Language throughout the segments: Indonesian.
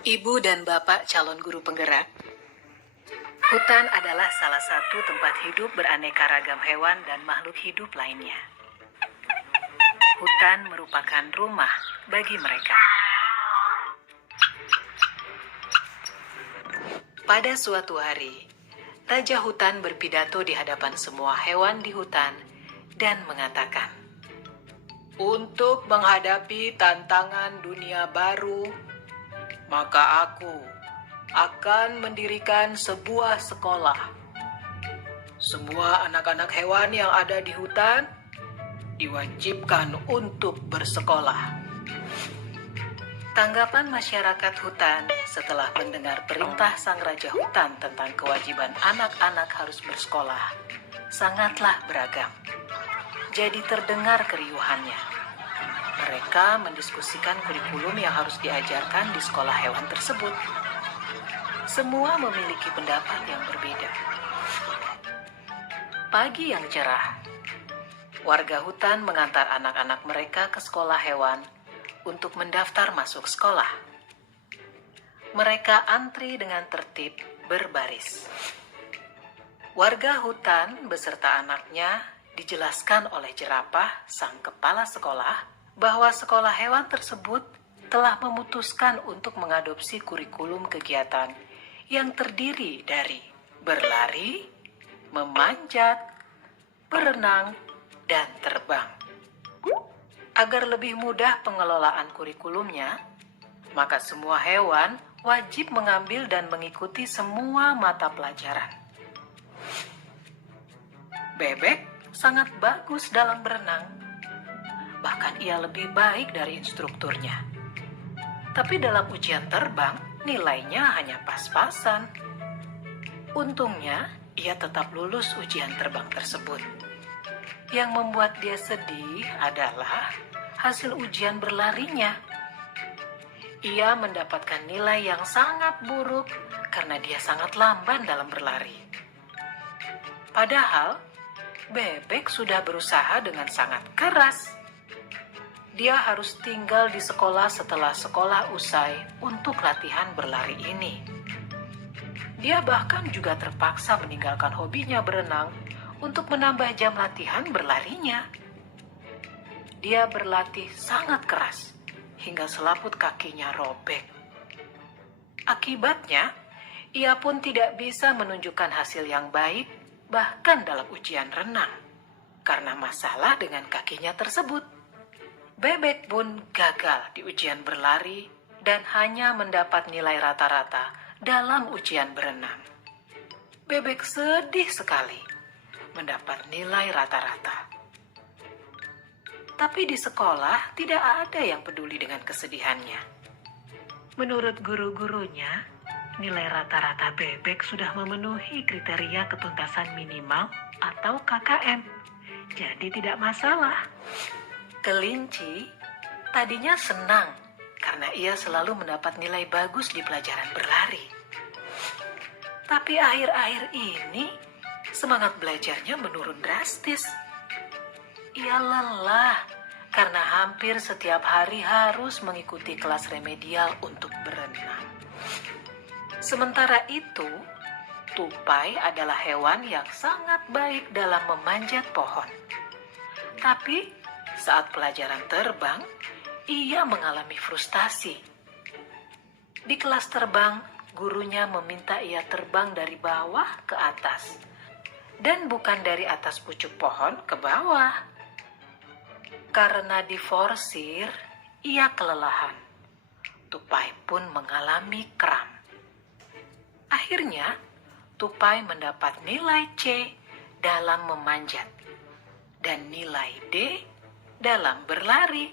Ibu dan Bapak calon guru penggerak, hutan adalah salah satu tempat hidup beraneka ragam hewan dan makhluk hidup lainnya. Hutan merupakan rumah bagi mereka. Pada suatu hari, Raja Hutan berpidato di hadapan semua hewan di hutan dan mengatakan, "Untuk menghadapi tantangan dunia baru, maka aku akan mendirikan sebuah sekolah. Semua anak-anak hewan yang ada di hutan diwajibkan untuk bersekolah." Tanggapan masyarakat hutan setelah mendengar perintah sang Raja Hutan tentang kewajiban anak-anak harus bersekolah sangatlah beragam. Jadi terdengar keriuhannya. Mereka mendiskusikan kurikulum yang harus diajarkan di sekolah hewan tersebut. Semua memiliki pendapat yang berbeda. Pagi yang cerah, warga hutan mengantar anak-anak mereka ke sekolah hewan untuk mendaftar masuk sekolah. Mereka antri dengan tertib berbaris. Warga hutan beserta anaknya dijelaskan oleh jerapah, sang kepala sekolah, bahwa sekolah hewan tersebut telah memutuskan untuk mengadopsi kurikulum kegiatan yang terdiri dari berlari, memanjat, berenang, dan terbang. Agar lebih mudah pengelolaan kurikulumnya, maka semua hewan wajib mengambil dan mengikuti semua mata pelajaran. Bebek sangat bagus dalam berenang. Bahkan ia lebih baik dari instrukturnya. Tapi dalam ujian terbang, nilainya hanya pas-pasan. Untungnya, ia tetap lulus ujian terbang tersebut. Yang membuat dia sedih adalah hasil ujian berlarinya. Ia mendapatkan nilai yang sangat buruk karena dia sangat lamban dalam berlari. Padahal, bebek sudah berusaha dengan sangat keras. Dia harus tinggal di sekolah setelah sekolah usai untuk latihan berlari ini. Dia bahkan juga terpaksa meninggalkan hobinya berenang untuk menambah jam latihan berlarinya. Dia berlatih sangat keras hingga selaput kakinya robek. Akibatnya, ia pun tidak bisa menunjukkan hasil yang baik bahkan dalam ujian renang karena masalah dengan kakinya tersebut. Bebek pun gagal di ujian berlari dan hanya mendapat nilai rata-rata dalam ujian berenang. Bebek sedih sekali mendapat nilai rata-rata. Tapi di sekolah tidak ada yang peduli dengan kesedihannya. Menurut guru-gurunya, nilai rata-rata bebek sudah memenuhi kriteria ketuntasan minimal atau KKM. Jadi tidak masalah. Kelinci tadinya senang karena ia selalu mendapat nilai bagus di pelajaran berlari. Tapi akhir-akhir ini semangat belajarnya menurun drastis. Ia lelah karena hampir setiap hari harus mengikuti kelas remedial untuk berenang. Sementara itu, tupai adalah hewan yang sangat baik dalam memanjat pohon. Tapi saat pelajaran terbang, ia mengalami frustasi. Di kelas terbang, gurunya meminta ia terbang dari bawah ke atas dan bukan dari atas pucuk pohon ke bawah. Karena diforsir, ia kelelahan. Tupai pun mengalami kram. Akhirnya, tupai mendapat nilai C dalam memanjat dan nilai D dalam berlari.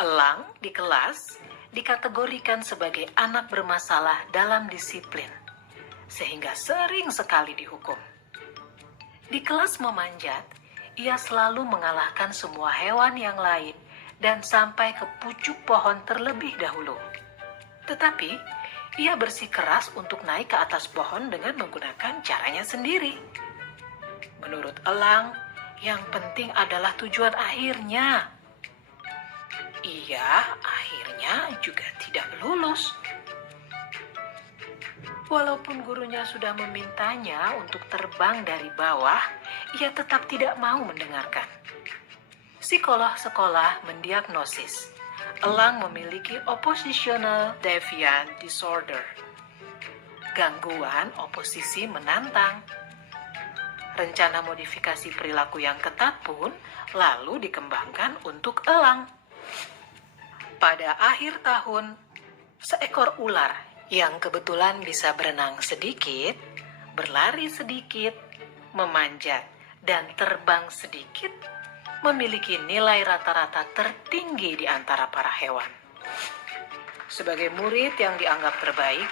Elang di kelas dikategorikan sebagai anak bermasalah dalam disiplin, sehingga sering sekali dihukum. Di kelas memanjat, ia selalu mengalahkan semua hewan yang lain dan sampai ke pucuk pohon terlebih dahulu. Tetapi, ia bersikeras untuk naik ke atas pohon dengan menggunakan caranya sendiri. Menurut elang, yang penting adalah tujuan akhirnya. Ia akhirnya anjingnya juga tidak lulus. Walaupun gurunya sudah memintanya untuk terbang dari bawah, ia tetap tidak mau mendengarkan. Psikolog sekolah mendiagnosis elang memiliki oppositional deviant disorder, gangguan oposisi menantang. Rencana modifikasi perilaku yang ketat pun lalu dikembangkan untuk elang. Pada akhir tahun, seekor ular yang kebetulan bisa berenang sedikit, berlari sedikit, memanjat, dan terbang sedikit, memiliki nilai rata-rata tertinggi di antara para hewan. Sebagai murid yang dianggap terbaik,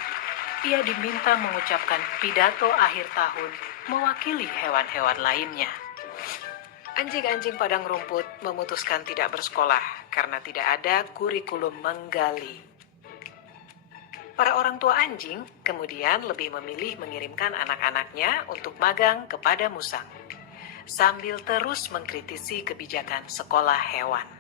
ia diminta mengucapkan pidato akhir tahun mewakili hewan-hewan lainnya. Anjing-anjing padang rumput memutuskan tidak bersekolah karena tidak ada kurikulum menggali. Para orang tua anjing kemudian lebih memilih mengirimkan anak-anaknya untuk magang kepada musang, sambil terus mengkritisi kebijakan sekolah hewan.